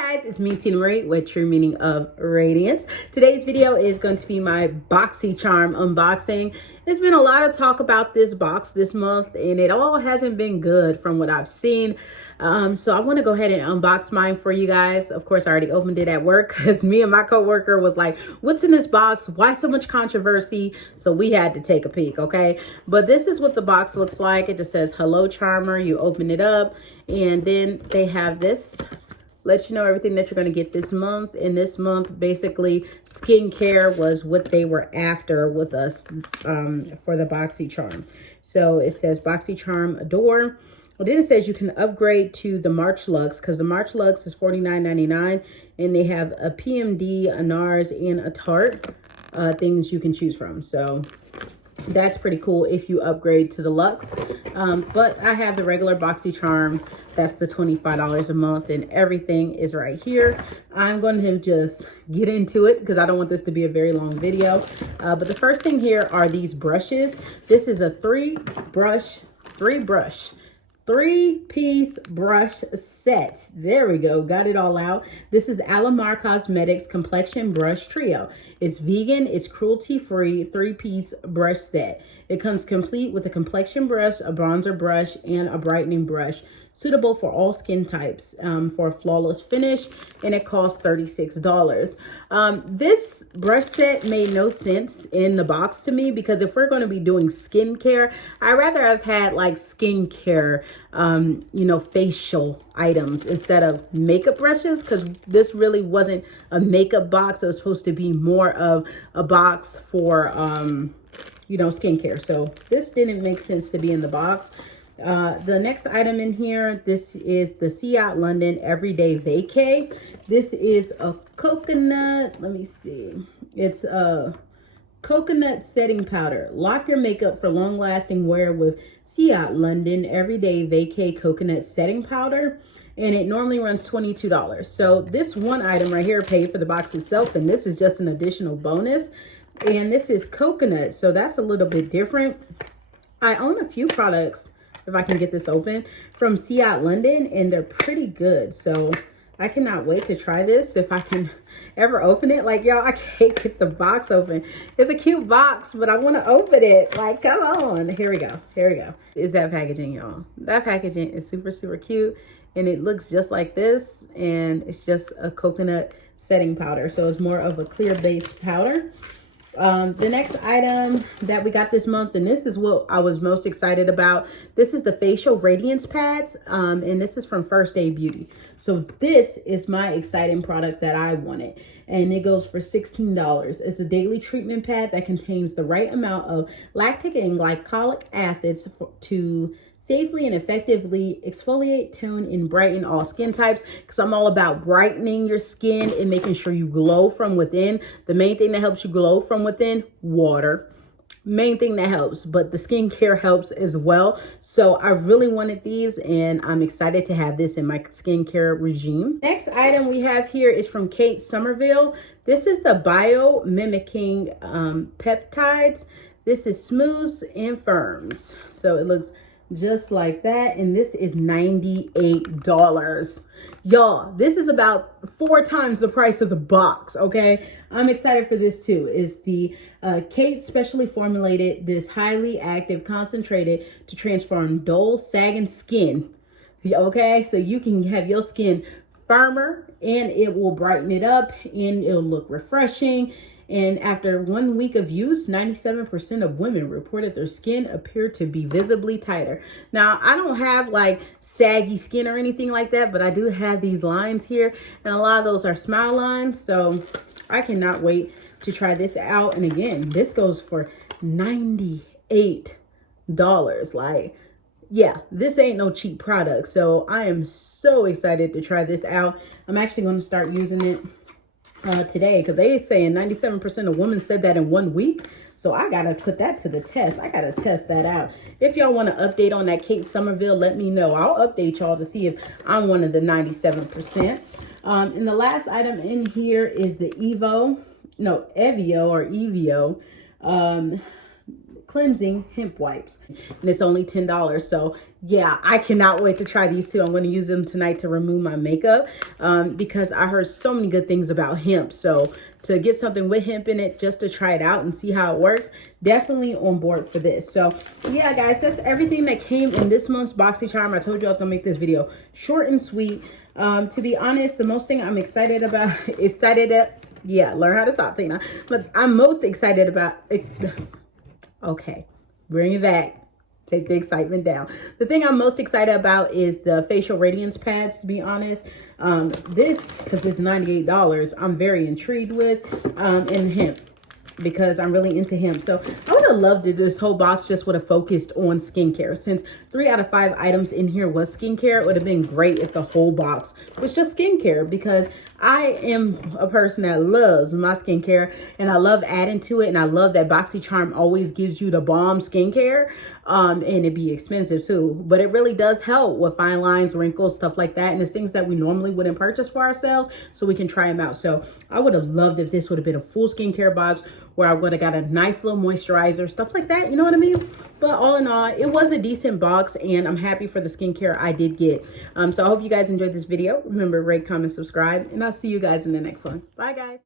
Guys, it's me, Tina Marie, with True Meaning of Radiance. Today's video is going to be my BoxyCharm unboxing. There's been a lot of talk about this box this month, and it all hasn't been good from what I've seen. So I want to go ahead and unbox mine for you guys. Of course, I already opened it at work because me and my coworker was like, what's in this box? Why so much controversy? So we had to take a peek, okay? But this is what the box looks like. It just says, hello, Charmer. You open it up, and then they have this. Let you know everything that you're going to get this month. And this month, basically, skincare was what they were after with us for the BoxyCharm. So it says BoxyCharm Adore. Well, then it says you can upgrade to the March Luxe because the March Luxe is $49.99. And they have a PMD, a NARS, and a Tarte things you can choose from. So that's pretty cool if you upgrade to the Luxe. But I have the regular BoxyCharm. That's the $25 a month, and everything is right here. I'm going to just get into it because I don't want this to be a very long video. But the first thing here are these brushes. This is a three-piece brush set. There we go. Got it all out. This is Alamar Cosmetics Complexion Brush Trio. It's vegan, it's cruelty-free, three-piece brush set. It comes complete with a complexion brush, a bronzer brush, and a brightening brush. Suitable for all skin types for a flawless finish, and it costs $36. This brush set made no sense in the box to me because if we're going to be doing skincare, I'd rather have had like skincare, facial items instead of makeup brushes, because this really wasn't a makeup box. It was supposed to be more of a box for, skincare. So this didn't make sense to be in the box. The next item in here, this is the Seat London Everyday Vacay. This is a coconut, let me see. It's a coconut setting powder. Lock your makeup for long-lasting wear with Seat London Everyday Vacay Coconut Setting Powder. And it normally runs $22. So this one item right here paid for the box itself, and this is just an additional bonus. And this is coconut, so that's a little bit different. I own a few products, if I can get this open, from Seat London, and they're pretty good. So I cannot wait to try this if I can ever open it. Like, y'all, I can't get the box open. It's a cute box, but I want to open it. Like, come on. Here we go. Here we go. Is that packaging, y'all? That packaging is super, super cute. And it looks just like this. And it's just a coconut setting powder. So it's more of a clear base powder. The next item that we got this month, and this is what I was most excited about. This is the facial radiance pads, and this is from First Aid Beauty. So this is my exciting product that I wanted, and it goes for $16. It's a daily treatment pad that contains the right amount of lactic and glycolic acids to safely and effectively exfoliate, tone, and brighten all skin types, because I'm all about brightening your skin and making sure you glow from within. The main thing that helps you glow from within, water. Main thing that helps, but the skincare helps as well. So I really wanted these, and I'm excited to have this in my skincare regime. Next item we have here is from Kate Somerville. This is the bio-mimicking peptides. This is Smooths and Firms. So it looks just like that, and this is $98. Y'all, this is about 4 times the price of the box, okay? I'm excited for this too. It's the Kate specially formulated this highly active concentrated to transform dull, sagging skin, okay? So you can have your skin firmer, and it will brighten it up, and it'll look refreshing. And after 1 week of use, 97% of women reported their skin appeared to be visibly tighter. Now, I don't have like saggy skin or anything like that, but I do have these lines here, and a lot of those are smile lines. So I cannot wait to try this out. And again, this goes for $98. Like, yeah, this ain't no cheap product. So I am so excited to try this out. I'm actually going to start using it today, because they saying 97% of women said that in 1 week. So I gotta put that to the test. I gotta test that out. If y'all want to update on that Kate Somerville, let me know. I'll update y'all to see if I'm one of the 97%. And the last item in here is the Evio. cleansing hemp wipes, and it's only $10. So yeah, I cannot wait to try these two. I'm going to use them tonight to remove my makeup because I heard so many good things about hemp. So to get something with hemp in it, just to try it out and see how it works, definitely on board for this. So yeah, guys, that's everything that came in this month's BoxyCharm. I told you I was gonna make this video short and sweet. To be honest, the most thing I'm excited about, learn how to talk, Tina. But I'm most excited about it. Okay, bring it back. Take the excitement down. The thing I'm most excited about is the facial radiance pads, to be honest. This, because it's $98, I'm very intrigued with, and hemp, because I'm really into hemp. So I would have loved if this whole box just would have focused on skincare. Since 3 out of 5 items in here was skincare, it would have been great if the whole box was just skincare, because I am a person that loves my skincare and I love adding to it. And I love that BoxyCharm always gives you the bomb skincare. And it'd be expensive too, but it really does help with fine lines, wrinkles, stuff like that. And it's things that we normally wouldn't purchase for ourselves, so we can try them out. So I would have loved if this would have been a full skincare box where I would have got a nice little moisturizer, stuff like that. You know what I mean? But all in all, it was a decent box and I'm happy for the skincare I did get. So I hope you guys enjoyed this video. Remember, rate, comment, subscribe, and I'll see you guys in the next one. Bye, guys.